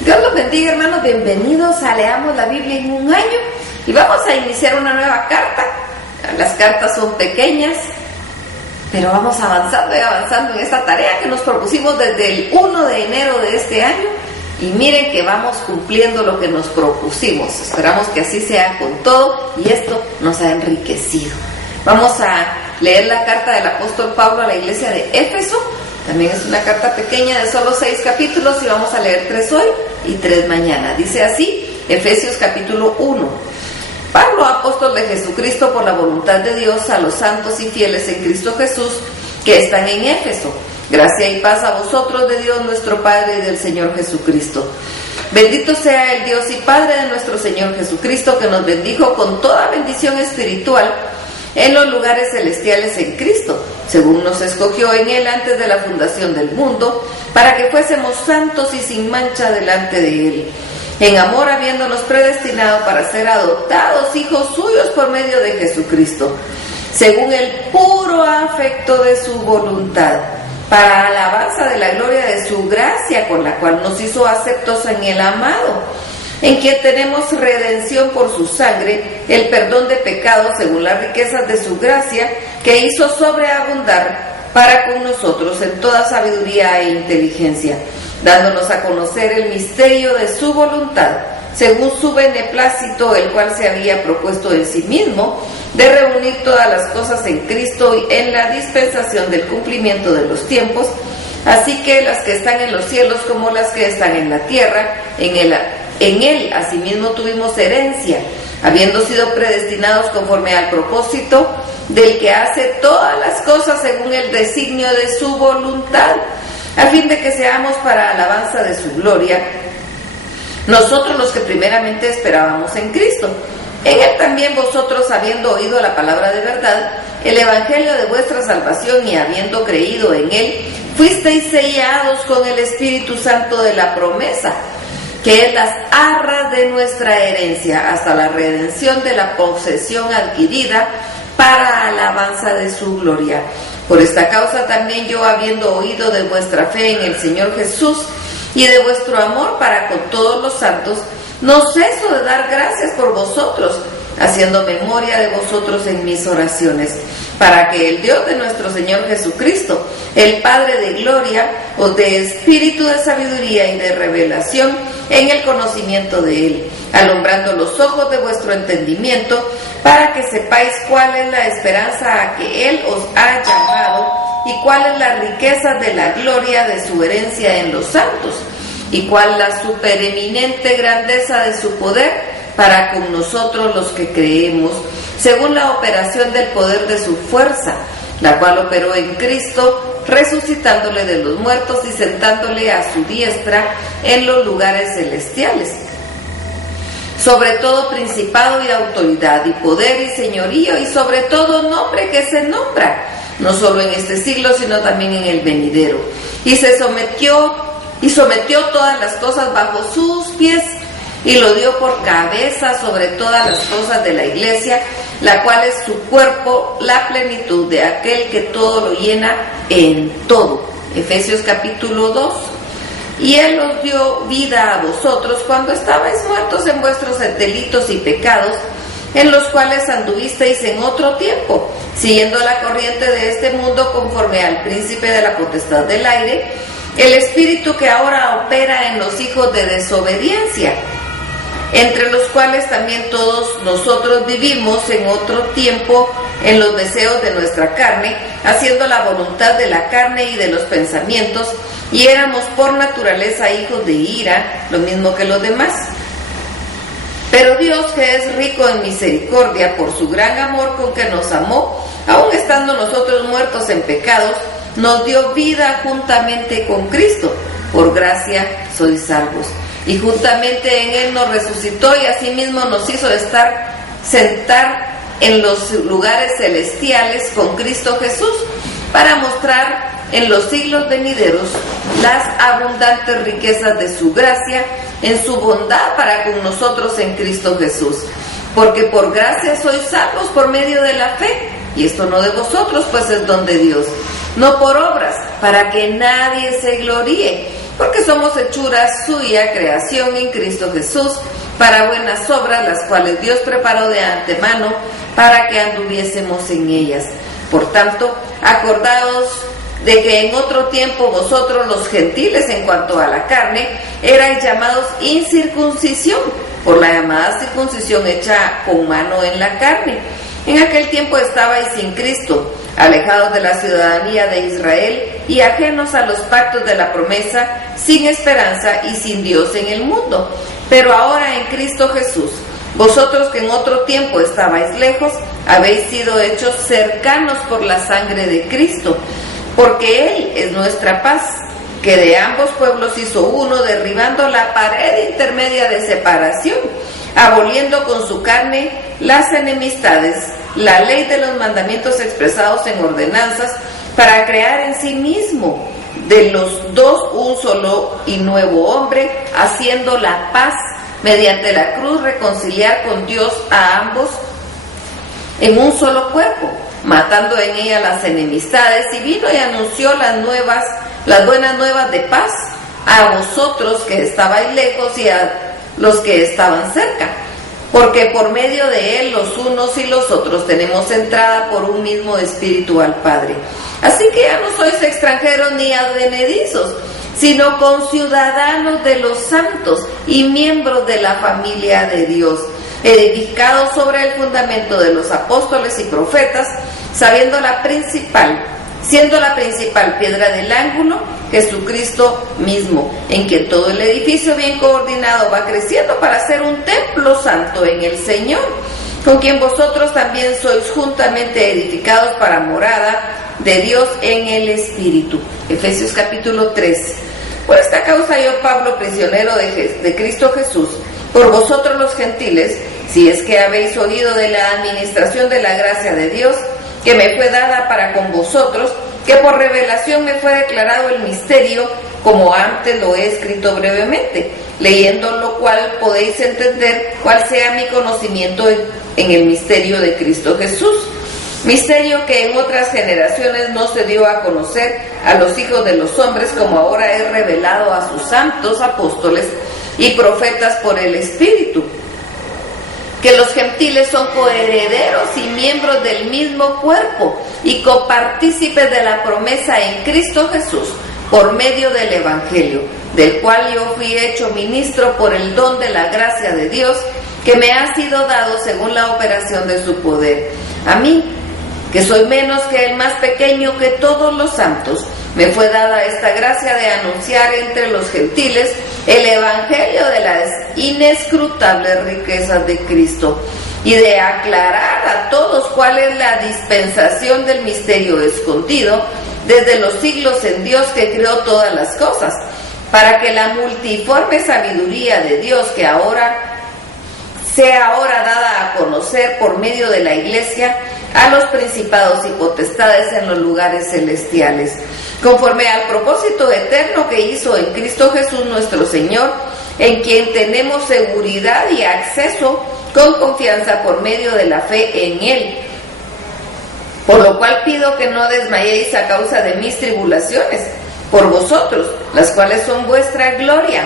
Dios los bendiga, hermanos, bienvenidos a Leamos la Biblia en un año y vamos a iniciar una nueva carta. Las cartas son pequeñas, pero vamos avanzando y avanzando en esta tarea que nos propusimos desde el 1 de enero de este año y miren que vamos cumpliendo lo que nos propusimos. Esperamos que así sea con todo y esto nos ha enriquecido. Vamos a leer la carta del apóstol Pablo a la iglesia de Éfeso. También es una carta pequeña de solo 6 capítulos y vamos a leer 3 hoy y 3 mañana. Dice así, Efesios capítulo 1. Pablo, apóstol de Jesucristo por la voluntad de Dios, a los santos y fieles en Cristo Jesús que están en Éfeso. Gracia y paz a vosotros de Dios nuestro Padre y del Señor Jesucristo. Bendito sea el Dios y Padre de nuestro Señor Jesucristo, que nos bendijo con toda bendición espiritual en los lugares celestiales en Cristo, según nos escogió en Él antes de la fundación del mundo, para que fuésemos santos y sin mancha delante de Él, en amor habiéndonos predestinado para ser adoptados hijos suyos por medio de Jesucristo, según el puro afecto de su voluntad, para alabanza de la gloria de su gracia, con la cual nos hizo aceptos en el amado, en quien tenemos redención por su sangre, el perdón de pecados según las riquezas de su gracia, que hizo sobreabundar para con nosotros en toda sabiduría e inteligencia, dándonos a conocer el misterio de su voluntad, según su beneplácito, el cual se había propuesto en sí mismo, de reunir todas las cosas en Cristo y en la dispensación del cumplimiento de los tiempos, así que las que están en los cielos como las que están en la tierra, en Él asimismo tuvimos herencia, habiendo sido predestinados conforme al propósito del que hace todas las cosas según el designio de su voluntad, a fin de que seamos para alabanza de su gloria, nosotros los que primeramente esperábamos en Cristo. En Él también vosotros, habiendo oído la palabra de verdad, el evangelio de vuestra salvación, y habiendo creído en Él, fuisteis sellados con el Espíritu Santo de la promesa, que es las arras de nuestra herencia, hasta la redención de la posesión adquirida para alabanza de su gloria. Por esta causa también yo, habiendo oído de vuestra fe en el Señor Jesús y de vuestro amor para con todos los santos, no ceso de dar gracias por vosotros, haciendo memoria de vosotros en mis oraciones, para que el Dios de nuestro Señor Jesucristo, el Padre de gloria, os dé espíritu de sabiduría y de revelación en el conocimiento de Él, alumbrando los ojos de vuestro entendimiento, para que sepáis cuál es la esperanza a que Él os ha llamado, y cuál es la riqueza de la gloria de su herencia en los santos, y cuál la supereminente grandeza de su poder para con nosotros los que creemos, según la operación del poder de su fuerza, la cual operó en Cristo, resucitándole de los muertos y sentándole a su diestra en los lugares celestiales, sobre todo principado y autoridad y poder y señorío, y sobre todo nombre que se nombra, no solo en este siglo, sino también en el venidero, y sometió todas las cosas bajo sus pies, y lo dio por cabeza sobre todas las cosas de la iglesia, la cual es su cuerpo, la plenitud de aquel que todo lo llena en todo. Efesios capítulo 2. Y Él os dio vida a vosotros cuando estabais muertos en vuestros delitos y pecados, en los cuales anduvisteis en otro tiempo, siguiendo la corriente de este mundo conforme al príncipe de la potestad del aire, el espíritu que ahora opera en los hijos de desobediencia, entre los cuales también todos nosotros vivimos en otro tiempo en los deseos de nuestra carne, haciendo la voluntad de la carne y de los pensamientos, y éramos por naturaleza hijos de ira, lo mismo que los demás. Pero Dios, que es rico en misericordia por su gran amor con que nos amó, aun estando nosotros muertos en pecados, nos dio vida juntamente con Cristo. Por gracia sois salvos. Y juntamente en Él nos resucitó y asimismo nos hizo sentar en los lugares celestiales con Cristo Jesús, para mostrar en los siglos venideros las abundantes riquezas de su gracia en su bondad para con nosotros en Cristo Jesús. Porque por gracia sois salvos por medio de la fe, y esto no de vosotros, pues es don de Dios, no por obras, para que nadie se gloríe, porque somos hechura suya, creación en Cristo Jesús, para buenas obras, las cuales Dios preparó de antemano para que anduviésemos en ellas. Por tanto, acordaos de que en otro tiempo vosotros los gentiles, en cuanto a la carne, erais llamados incircuncisión, por la llamada circuncisión hecha con mano en la carne. En aquel tiempo estabais sin Cristo, alejados de la ciudadanía de Israel y ajenos a los pactos de la promesa, sin esperanza y sin Dios en el mundo. Pero ahora en Cristo Jesús, vosotros que en otro tiempo estabais lejos, habéis sido hechos cercanos por la sangre de Cristo, porque Él es nuestra paz, que de ambos pueblos hizo uno, derribando la pared intermedia de separación, aboliendo con su carne las enemistades, la ley de los mandamientos expresados en ordenanzas, para crear en sí mismo de los dos un solo y nuevo hombre, haciendo la paz mediante la cruz, reconciliar con Dios a ambos en un solo cuerpo, matando en ella las enemistades, y vino y anunció las buenas nuevas de paz a vosotros que estabais lejos y a los que estaban cerca, porque por medio de él los unos y los otros tenemos entrada por un mismo espíritu al Padre. Así que ya no sois extranjeros ni advenedizos, sino conciudadanos de los santos y miembros de la familia de Dios, edificados sobre el fundamento de los apóstoles y profetas, siendo la principal piedra del ángulo, Jesucristo mismo, en quien todo el edificio bien coordinado va creciendo para ser un templo santo en el Señor, con quien vosotros también sois juntamente edificados para morada de Dios en el Espíritu. Efesios capítulo 3. Por esta causa yo, Pablo, prisionero de Cristo Jesús, por vosotros los gentiles, si es que habéis oído de la administración de la gracia de Dios, que me fue dada para con vosotros, que por revelación me fue declarado el misterio, como antes lo he escrito brevemente, leyendo lo cual podéis entender cuál sea mi conocimiento en el misterio de Cristo Jesús, misterio que en otras generaciones no se dio a conocer a los hijos de los hombres, como ahora es revelado a sus santos apóstoles y profetas por el Espíritu, que los gentiles son coherederos y miembros del mismo cuerpo y copartícipes de la promesa en Cristo Jesús, por medio del Evangelio, del cual yo fui hecho ministro por el don de la gracia de Dios, que me ha sido dado según la operación de su poder. A mí, que soy menos que el más pequeño que todos los santos, me fue dada esta gracia de anunciar entre los gentiles el evangelio de las inescrutables riquezas de Cristo, y de aclarar a todos cuál es la dispensación del misterio escondido desde los siglos en Dios, que creó todas las cosas, para que la multiforme sabiduría de Dios, que sea ahora dada a conocer por medio de la Iglesia a los principados y potestades en los lugares celestiales, conforme al propósito eterno que hizo en Cristo Jesús nuestro Señor, en quien tenemos seguridad y acceso con confianza por medio de la fe en Él. Por lo cual pido que no desmayéis a causa de mis tribulaciones por vosotros, las cuales son vuestra gloria.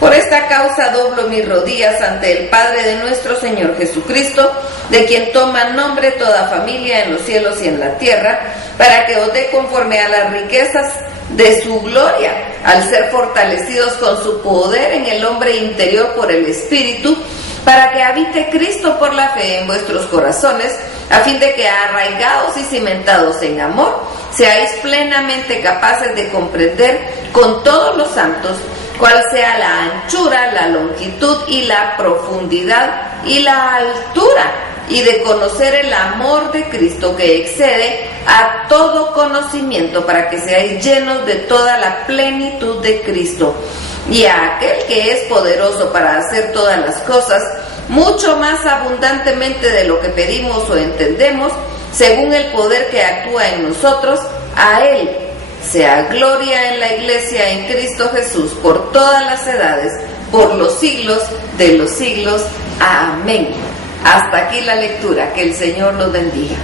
Por esta causa doblo mis rodillas ante el Padre de nuestro Señor Jesucristo, de quien toma nombre toda familia en los cielos y en la tierra, para que os dé conforme a las riquezas de su gloria, al ser fortalecidos con su poder en el hombre interior por el Espíritu, para que habite Cristo por la fe en vuestros corazones, a fin de que, arraigados y cimentados en amor, seáis plenamente capaces de comprender con todos los santos cuál sea la anchura, la longitud y la profundidad y la altura, y de conocer el amor de Cristo que excede a todo conocimiento, para que seáis llenos de toda la plenitud de Cristo. Y a aquel que es poderoso para hacer todas las cosas, mucho más abundantemente de lo que pedimos o entendemos, según el poder que actúa en nosotros, a Él sea gloria en la Iglesia en Cristo Jesús por todas las edades, por los siglos de los siglos. Amén. Hasta aquí la lectura. Que el Señor los bendiga.